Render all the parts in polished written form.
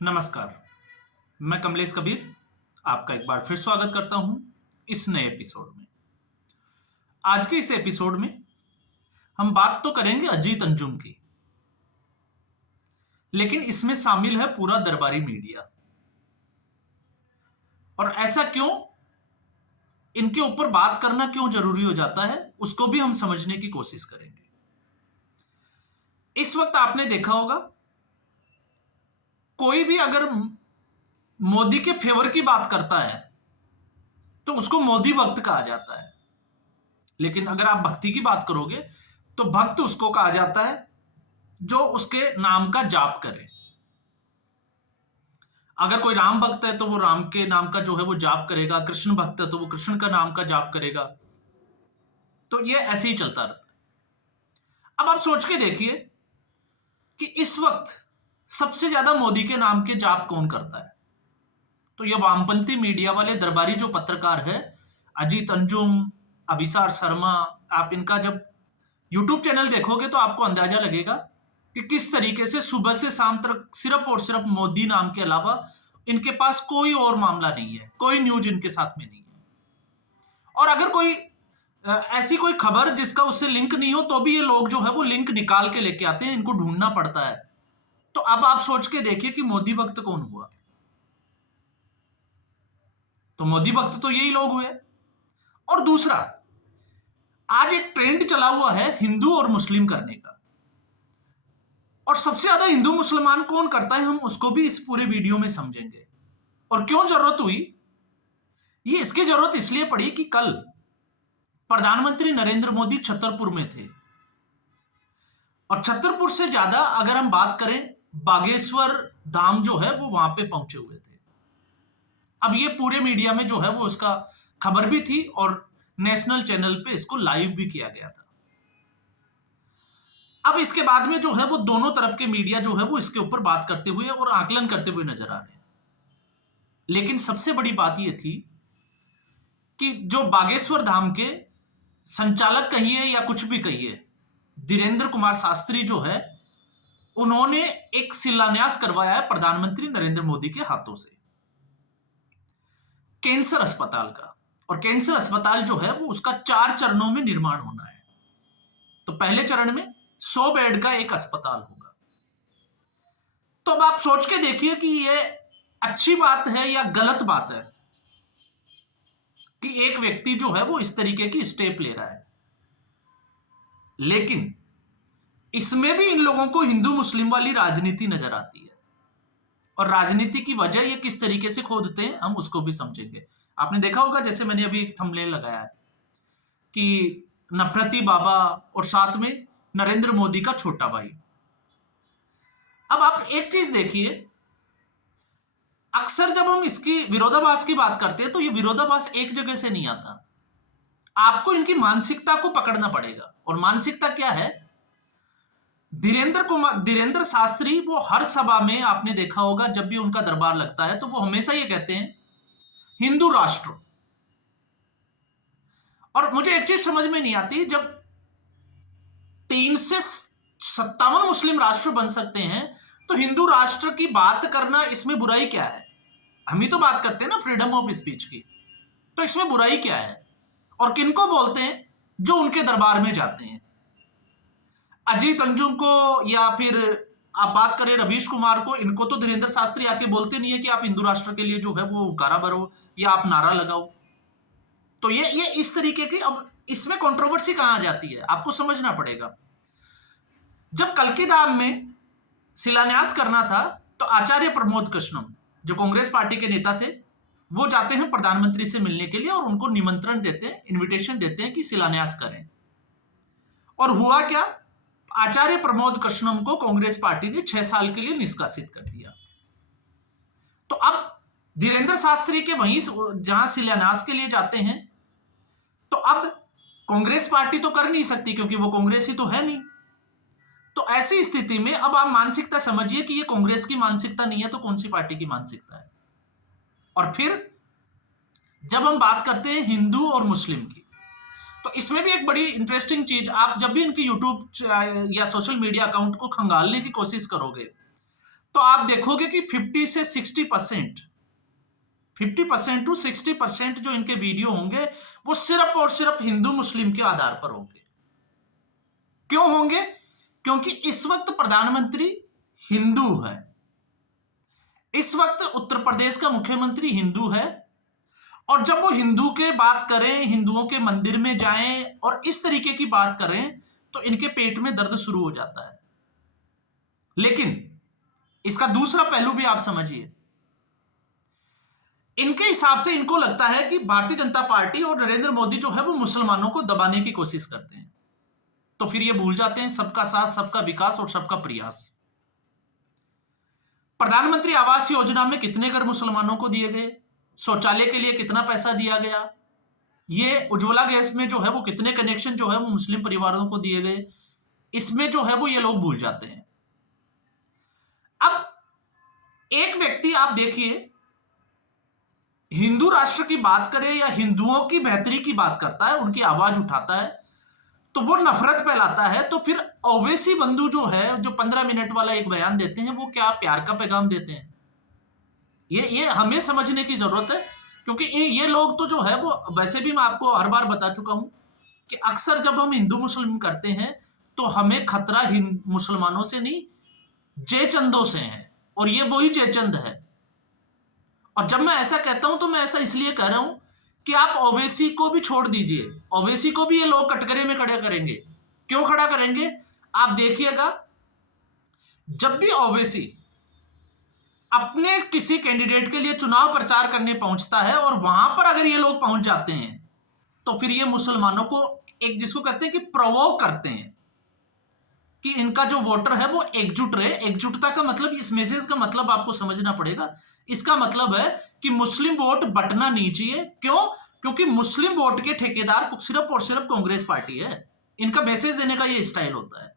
नमस्कार। मैं कमलेश कबीर आपका एक बार फिर स्वागत करता हूं इस नए एपिसोड में। आज के इस एपिसोड में हम बात तो करेंगे अजीत अंजुम की, लेकिन इसमें शामिल है पूरा दरबारी मीडिया। और ऐसा क्यों, इनके ऊपर बात करना क्यों जरूरी हो जाता है, उसको भी हम समझने की कोशिश करेंगे। इस वक्त आपने देखा होगा, कोई भी अगर मोदी के फेवर की बात करता है तो उसको मोदी भक्त कहा जाता है। लेकिन अगर आप भक्ति की बात करोगे तो भक्त उसको कहा जाता है जो उसके नाम का जाप करे। अगर कोई राम भक्त है तो वो राम के नाम का जो है वो जाप करेगा, कृष्ण भक्त है तो वो कृष्ण का नाम का जाप करेगा। तो ये ऐसे ही चलता रहता है। अब आप सोच के देखिए कि इस वक्त सबसे ज्यादा मोदी के नाम के जाप कौन करता है। तो ये वामपंथी मीडिया वाले दरबारी जो पत्रकार है, अजीत अंजुम, अभिसार शर्मा, आप इनका जब यूट्यूब चैनल देखोगे तो आपको अंदाजा लगेगा कि किस तरीके से सुबह से शाम तक सिर्फ और सिर्फ मोदी नाम के अलावा इनके पास कोई और मामला नहीं है, कोई न्यूज इनके साथ में नहीं है। और अगर कोई ऐसी कोई खबर जिसका उससे लिंक नहीं हो तो भी ये लोग जो है वो लिंक निकाल के लेके आते हैं, इनको ढूंढना पड़ता है। तो अब आप सोच के देखिए कि मोदी भक्त कौन हुआ। तो मोदी भक्त तो यही लोग हुए। और दूसरा, आज एक ट्रेंड चला हुआ है हिंदू और मुस्लिम करने का, और सबसे ज्यादा हिंदू मुसलमान कौन करता है हम उसको भी इस पूरे वीडियो में समझेंगे। और क्यों जरूरत हुई, ये इसकी जरूरत इसलिए पड़ी कि कल प्रधानमंत्री नरेंद्र मोदी छतरपुर में थे। और छतरपुर से ज्यादा अगर हम बात करें, बागेश्वर धाम जो है वो वहां पे पहुंचे हुए थे। अब ये पूरे मीडिया में जो है वो उसका खबर भी थी और नेशनल चैनल पे इसको लाइव भी किया गया था। अब इसके बाद में जो है वो दोनों तरफ के मीडिया जो है वो इसके ऊपर बात करते हुए और आकलन करते हुए नजर आ रहे हैं। लेकिन सबसे बड़ी बात ये थी कि जो बागेश्वर धाम के संचालक कहिए या कुछ भी कहिए, धीरेंद्र कुमार शास्त्री जो है, उन्होंने एक शिलान्यास करवाया है प्रधानमंत्री नरेंद्र मोदी के हाथों से कैंसर अस्पताल का। और कैंसर अस्पताल जो है वो उसका 4 चरणों में निर्माण होना है। तो पहले चरण में 100 बेड का एक अस्पताल होगा। तो अब आप सोच के देखिए कि ये अच्छी बात है या गलत बात है कि एक व्यक्ति जो है वो इस तरीके की स्टेप ले रहा है। लेकिन इसमें भी इन लोगों को हिंदू मुस्लिम वाली राजनीति नजर आती है। और राजनीति की वजह ये किस तरीके से खोदते हैं हम उसको भी समझेंगे। आपने देखा होगा, जैसे मैंने अभी एक थंबनेल लगाया है कि नफरती बाबा और साथ में नरेंद्र मोदी का छोटा भाई। अब आप एक चीज देखिए, अक्सर जब हम इसकी विरोधाभास की बात करते हैं तो ये विरोधाभास एक जगह से नहीं आता। आपको इनकी मानसिकता को पकड़ना पड़ेगा। और मानसिकता क्या है, धीरेंद्र शास्त्री वो हर सभा में आपने देखा होगा, जब भी उनका दरबार लगता है तो वो हमेशा ये कहते हैं हिंदू राष्ट्र। और मुझे एक चीज समझ में नहीं आती, जब 3 से 57 मुस्लिम राष्ट्र बन सकते हैं तो हिंदू राष्ट्र की बात करना इसमें बुराई क्या है। हम ही तो बात करते हैं ना फ्रीडम ऑफ स्पीच की, तो इसमें बुराई क्या है। और किनको बोलते हैं, जो उनके दरबार में जाते हैं। अजीत अंजुम को या फिर आप बात करें रवीश कुमार को, इनको तो धीरेंद्र शास्त्री आके बोलते नहीं है कि आप हिंदू राष्ट्र के लिए जो है वो गारा भरो या आप नारा लगाओ। तो ये इस तरीके की, अब इसमें कंट्रोवर्सी कहां आ जाती है आपको समझना पड़ेगा। जब कल्की धाम में शिलान्यास करना था तो आचार्य प्रमोद कृष्णम जो कांग्रेस पार्टी के नेता थे, वो जाते हैं प्रधानमंत्री से मिलने के लिए और उनको निमंत्रण देते हैं, इनविटेशन देते हैं कि शिलान्यास करें। और हुआ क्या, आचार्य प्रमोद कृष्णम को कांग्रेस पार्टी ने 6 साल के लिए निष्कासित कर दिया। तो अब धीरेंद्र शास्त्री के वहीं जहां शिलान्यास के लिए जाते हैं, तो अब कांग्रेस पार्टी तो कर नहीं सकती क्योंकि वो कांग्रेस ही तो है नहीं। तो ऐसी स्थिति में अब आप मानसिकता समझिए कि ये कांग्रेस की मानसिकता नहीं है तो कौन सी पार्टी की मानसिकता है। और फिर जब हम बात करते हैं हिंदू और मुस्लिम की, तो इसमें भी एक बड़ी इंटरेस्टिंग चीज, आप जब भी इनकी यूट्यूब या सोशल मीडिया अकाउंट को खंगालने की कोशिश करोगे तो आप देखोगे कि 50 से 60%, 50% टू 60% जो इनके वीडियो होंगे वो सिर्फ और सिर्फ हिंदू मुस्लिम के आधार पर होंगे। क्यों होंगे? क्योंकि इस वक्त प्रधानमंत्री हिंदू है, इस वक्त उत्तर प्रदेश का मुख्यमंत्री हिंदू है, और जब वो हिंदू के बात करें, हिंदुओं के मंदिर में जाएं और इस तरीके की बात करें तो इनके पेट में दर्द शुरू हो जाता है। लेकिन इसका दूसरा पहलू भी आप समझिए, इनके हिसाब से इनको लगता है कि भारतीय जनता पार्टी और नरेंद्र मोदी जो है वो मुसलमानों को दबाने की कोशिश करते हैं, तो फिर ये भूल जाते हैं सबका साथ, सबका विकास और सबका प्रयास। प्रधानमंत्री आवास योजना में कितने घर मुसलमानों को दिए गए, शौचालय के लिए कितना पैसा दिया गया, ये उज्ज्वला गैस में जो है वो कितने कनेक्शन जो है वो मुस्लिम परिवारों को दिए गए, इसमें जो है वो ये लोग भूल जाते हैं। अब एक व्यक्ति आप देखिए, हिंदू राष्ट्र की बात करे या हिंदुओं की बेहतरी की बात करता है, उनकी आवाज उठाता है, तो वो नफरत फैलाता है, तो फिर ओवैसी बंधु जो है, जो 15 मिनट वाला एक बयान देते हैं, वो क्या प्यार का पैगाम देते हैं? ये हमें समझने की जरूरत है, क्योंकि ये लोग तो जो है वो, वैसे भी मैं आपको हर बार बता चुका हूं कि अक्सर जब हम हिंदू मुस्लिम करते हैं तो हमें खतरा मुसलमानों से नहीं, जयचंदों से है, और ये वही जयचंद है। और जब मैं ऐसा कहता हूं तो मैं ऐसा इसलिए कह रहा हूं कि आप ओवैसी को भी छोड़ दीजिए, ओवैसी को भी ये लोग कटघरे में खड़ा करेंगे। क्यों खड़ा करेंगे? आप देखिएगा, जब भी ओवैसी अपने किसी कैंडिडेट के लिए चुनाव प्रचार करने पहुंचता है और वहां पर अगर ये लोग पहुंच जाते हैं तो फिर ये मुसलमानों को एक, जिसको कहते हैं कि प्रोवोक करते हैं कि इनका जो वोटर है वो एकजुट रहे। एकजुटता का मतलब, इस मैसेज का मतलब आपको समझना पड़ेगा। इसका मतलब है कि मुस्लिम वोट बंटना नहीं चाहिए। क्यों? क्योंकि मुस्लिम वोट के ठेकेदार सिर्फ और सिर्फ कांग्रेस पार्टी है। इनका मैसेज देने का ये स्टाइल होता है।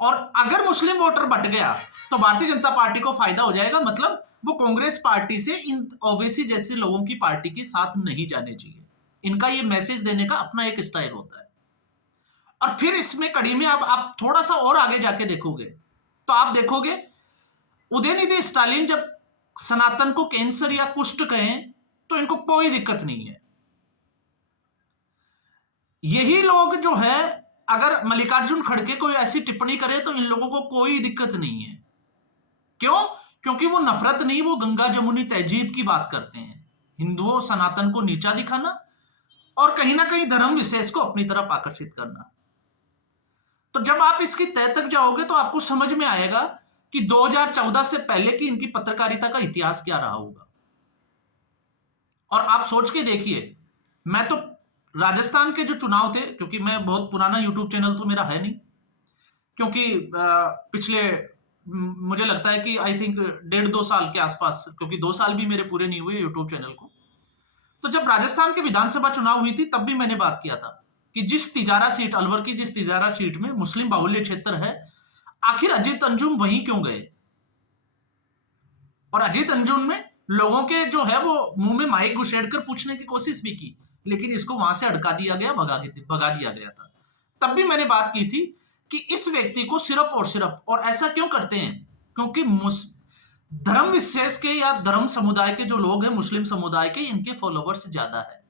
और अगर मुस्लिम वोटर बट गया तो भारतीय जनता पार्टी को फायदा हो जाएगा, मतलब वो कांग्रेस पार्टी से इन ओवैसी जैसे लोगों की पार्टी के साथ नहीं जाने चाहिए। इनका ये मैसेज देने का अपना एक स्टाइल होता है। और फिर इसमें कड़ी में आप थोड़ा सा और आगे जाके देखोगे तो आप देखोगे उदयनिधि स्टालिन जब सनातन को कैंसर या कुष्ठ कहें तो इनको कोई दिक्कत नहीं है। यही लोग जो है, अगर मल्लिकार्जुन खड़गे कोई ऐसी टिप्पणी करे तो इन लोगों को कोई दिक्कत नहीं है। क्यों? क्योंकि वो नफरत नहीं, वो गंगा जमुनी तहजीब की बात करते हैं। हिंदुओं सनातन को नीचा दिखाना और कहीं ना कहीं धर्म विशेष को अपनी तरफ आकर्षित करना। तो जब आप इसकी तह तक जाओगे तो आपको समझ में आएगा कि 2014 से पहले की इनकी पत्रकारिता का इतिहास क्या रहा होगा। और आप सोच के देखिए, मैं तो राजस्थान के जो चुनाव थे, क्योंकि मैं बहुत पुराना यूट्यूब चैनल तो मेरा है नहीं, क्योंकि पिछले मुझे लगता है कि आई थिंक 1.5-2 साल के आसपास, क्योंकि 2 साल भी मेरे पूरे नहीं हुए यूट्यूब चैनल को। तो जब राजस्थान के विधानसभा चुनाव हुई थी तब भी मैंने बात किया था कि जिस तिजारा सीट, अलवर की जिस तिजारा सीट में मुस्लिम बाहुल्य क्षेत्र है, आखिर अजीत अंजुम वहीं क्यों गए? और अजीत अंजुम में लोगों के जो है वो मुंह में माइक घुसेड़कर पूछने की कोशिश भी की, लेकिन इसको वहां से अड़का दिया गया, भगा दिया गया था। तब भी मैंने बात की थी कि इस व्यक्ति को सिर्फ और सिर्फ, और ऐसा क्यों करते हैं? क्योंकि धर्म विशेष के या धर्म समुदाय के जो लोग हैं, मुस्लिम समुदाय के, इनके फॉलोवर्स ज्यादा है।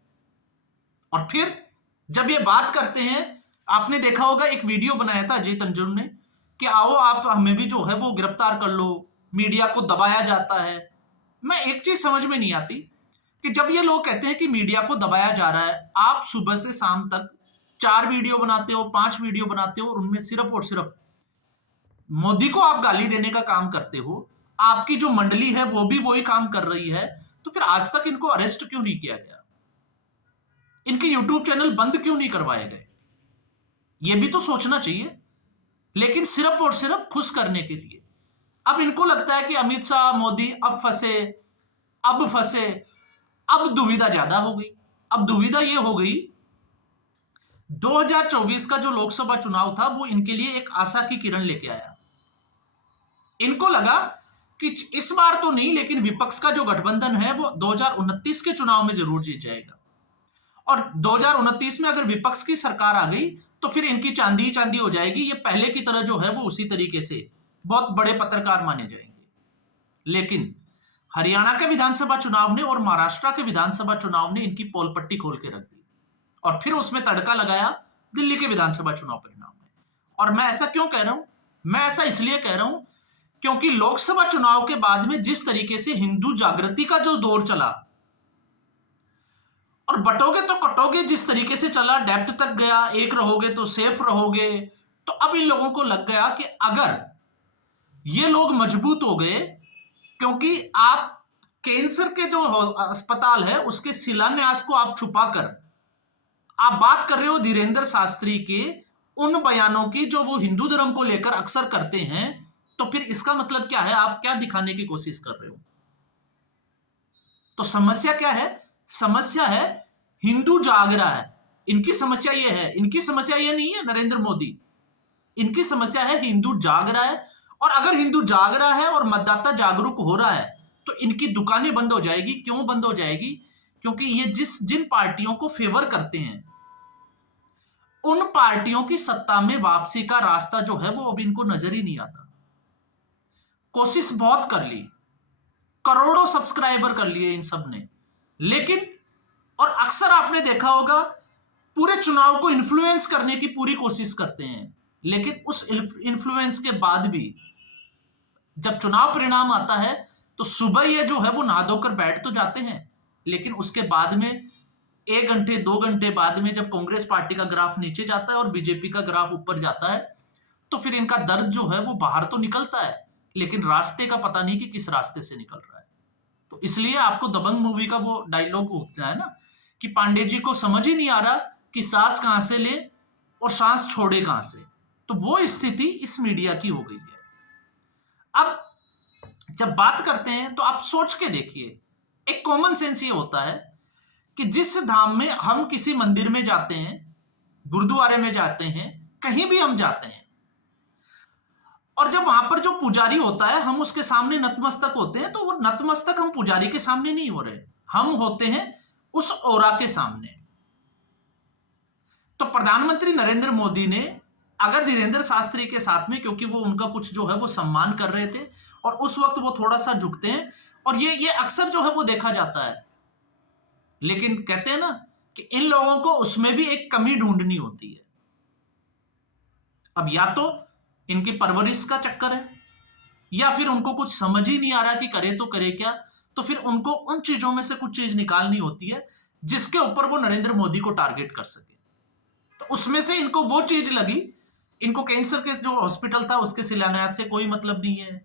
और फिर जब ये बात करते हैं, आपने देखा होगा एक वीडियो बनाया था अजीत अंजुम ने कि आओ आप हमें भी जो है वो गिरफ्तार कर लो, मीडिया को दबाया जाता है। मैं एक चीज समझ में नहीं आती कि जब ये लोग कहते हैं कि मीडिया को दबाया जा रहा है, आप सुबह से शाम तक 4 वीडियो बनाते हो, 5 वीडियो बनाते हो, और उनमें सिर्फ और सिर्फ मोदी को आप गाली देने का काम करते हो, आपकी जो मंडली है वो भी वही काम कर रही है, तो फिर आज तक इनको अरेस्ट क्यों नहीं किया गया? इनके यूट्यूब चैनल बंद क्यों नहीं करवाए गए? ये भी तो सोचना चाहिए। लेकिन सिर्फ और सिर्फ खुश करने के लिए। अब इनको लगता है कि अमित शाह, मोदी अब फंसे, अब दुविधा ज्यादा हो गई। अब दुविधा ये हो गई, 2024 का जो लोकसभा चुनाव था वो इनके लिए एक आशा की किरण लेके आया। इनको लगा कि इस बार तो नहीं, लेकिन विपक्ष का जो गठबंधन है वो 2029 के चुनाव में जरूर जीत जाएगा। और 2029 में अगर विपक्ष की सरकार आ गई तो फिर इनकी चांदी चांदी हो जाएगी। ये पहले की तरह जो है वो उसी तरीके से बहुत बड़े पत्रकार माने जाएंगे। लेकिन हरियाणा के विधानसभा चुनाव ने और महाराष्ट्र के विधानसभा चुनाव ने इनकी पोल पट्टी खोल के रख दी, और फिर उसमें तड़का लगाया दिल्ली के विधानसभा चुनाव परिणाम में। और मैं ऐसा क्यों कह रहा हूं? मैं ऐसा इसलिए कह रहा हूं क्योंकि लोकसभा चुनाव के बाद में जिस तरीके से हिंदू जागृति का जो दौर चला, और बटोगे तो कटोगे जिस तरीके से चला, डेप्थ तक गया, एक रहोगे तो सेफ रहोगे, तो अब इन लोगों को लग गया कि अगर ये लोग मजबूत हो गए, क्योंकि आप कैंसर के जो अस्पताल है उसके शिलान्यास को आप छुपाकर आप बात कर रहे हो धीरेंद्र शास्त्री के उन बयानों की जो वो हिंदू धर्म को लेकर अक्सर करते हैं, तो फिर इसका मतलब क्या है? आप क्या दिखाने की कोशिश कर रहे हो? तो समस्या क्या है? समस्या है हिंदू जाग रहा है। इनकी समस्या ये है, इनकी समस्या ये नहीं है नरेंद्र मोदी, इनकी समस्या है हिंदू जाग रहा है। और अगर हिंदू जाग रहा है और मतदाता जागरूक हो रहा है तो इनकी दुकानें बंद हो जाएगी। क्यों बंद हो जाएगी? क्योंकि ये जिन पार्टियों को फेवर करते हैं उन पार्टियों की सत्ता में वापसी का रास्ता जो है वो अब इनको नजर ही नहीं आता। कोशिश बहुत कर ली, करोड़ों सब्सक्राइबर कर लिए इन सब ने, लेकिन और अक्सर आपने देखा होगा पूरे चुनाव को इन्फ्लुएंस करने की पूरी कोशिश करते हैं, लेकिन उस इन्फ्लुएंस के बाद भी जब चुनाव परिणाम आता है तो सुबह ये जो है वो नहा धोकर बैठ तो जाते हैं, लेकिन उसके बाद में 1 घंटे 2 घंटे बाद में जब कांग्रेस पार्टी का ग्राफ नीचे जाता है और बीजेपी का ग्राफ ऊपर जाता है तो फिर इनका दर्द जो है वो बाहर तो निकलता है, लेकिन रास्ते का पता नहीं कि किस रास्ते से निकल रहा है। तो इसलिए आपको दबंग मूवी का वो डायलॉग होता है ना कि पांडे जी को समझ ही नहीं आ रहा कि सांस कहां से ले और सांस छोड़े कहां से। तो वो स्थिति इस मीडिया की हो गई है। अब जब बात करते हैं तो आप सोच के देखिए, एक कॉमन सेंस ये होता है कि जिस धाम में हम किसी मंदिर में जाते हैं, गुरुद्वारे में जाते हैं, कहीं भी हम जाते हैं, और जब वहां पर जो पुजारी होता है हम उसके सामने नतमस्तक होते हैं, तो वो नतमस्तक हम पुजारी के सामने नहीं हो रहे, हम होते हैं उस औरा के सामने। तो प्रधानमंत्री नरेंद्र मोदी ने अगर धीरेंद्र शास्त्री के साथ में, क्योंकि वो उनका कुछ जो है वो सम्मान कर रहे थे और उस वक्त वो थोड़ा सा झुकते हैं, और ये अक्सर जो है वो देखा जाता है, लेकिन कहते हैं ना कि इन लोगों को उसमें भी एक कमी ढूंढनी होती है। अब या तो इनकी परवरिश का चक्कर है या फिर उनको कुछ समझ ही नहीं आ रहा कि करे तो करे क्या, तो फिर उनको उन चीजों में से कुछ चीज निकालनी होती है जिसके ऊपर वो नरेंद्र मोदी को टारगेट कर सके। तो उसमें से इनको वो चीज लगी, इनको कैंसर के जो हॉस्पिटल था उसके शिलान्यास से कोई मतलब नहीं है।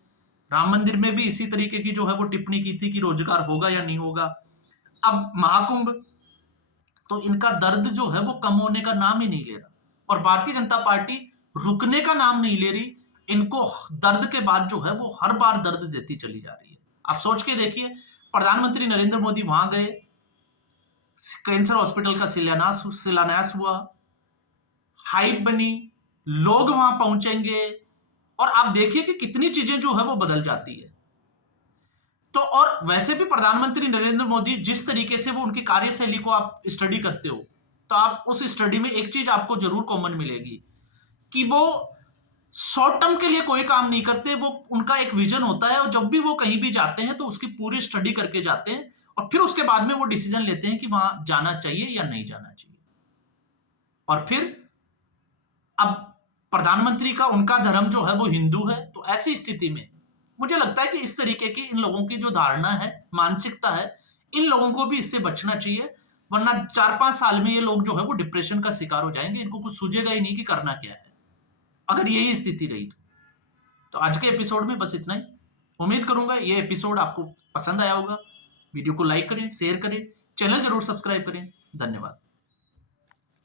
राम मंदिर में भी इसी तरीके की जो है वो टिप्पणी की थी कि रोजगार होगा या नहीं होगा। अब महाकुंभ, तो इनका दर्द जो है वो कम होने का नाम ही नहीं ले रहा, और भारतीय जनता पार्टी रुकने का नाम नहीं ले रही। इनको दर्द के बाद जो है वो हर बार दर्द देती चली जा रही है। आप सोच के देखिए, प्रधानमंत्री नरेंद्र मोदी वहां गए, कैंसर हॉस्पिटल का शिलान्यास हुआ, हाइप बनी, लोग वहां पहुंचेंगे, और आप देखिए कि कितनी चीजें जो है वो बदल जाती है। तो और वैसे भी प्रधानमंत्री नरेंद्र मोदी जिस तरीके से वो उनकी कार्यशैली को आप स्टडी करते हो, तो आप उस स्टडी में एक चीज आपको जरूर कॉमन मिलेगी कि वो शॉर्ट टर्म के लिए कोई काम नहीं करते। वो उनका एक विजन होता है, और जब भी वो कहीं भी जाते हैं तो उसकी पूरी स्टडी करके जाते हैं, और फिर उसके बाद में वो डिसीजन लेते हैं कि वहां जाना चाहिए या नहीं जाना चाहिए। और फिर अब प्रधानमंत्री का उनका धर्म जो है वो हिंदू है, तो ऐसी स्थिति में मुझे लगता है कि इस तरीके की इन लोगों की जो धारणा है, मानसिकता है, इन लोगों को भी इससे बचना चाहिए, वरना 4-5 साल में ये लोग जो है वो डिप्रेशन का शिकार हो जाएंगे। इनको कुछ सूझेगा ही नहीं कि करना क्या है अगर यही स्थिति रही तो। आज के एपिसोड में बस इतना ही। उम्मीद करूंगा ये एपिसोड आपको पसंद आया होगा। वीडियो को लाइक करें, शेयर करें, चैनल जरूर सब्सक्राइब करें। धन्यवाद।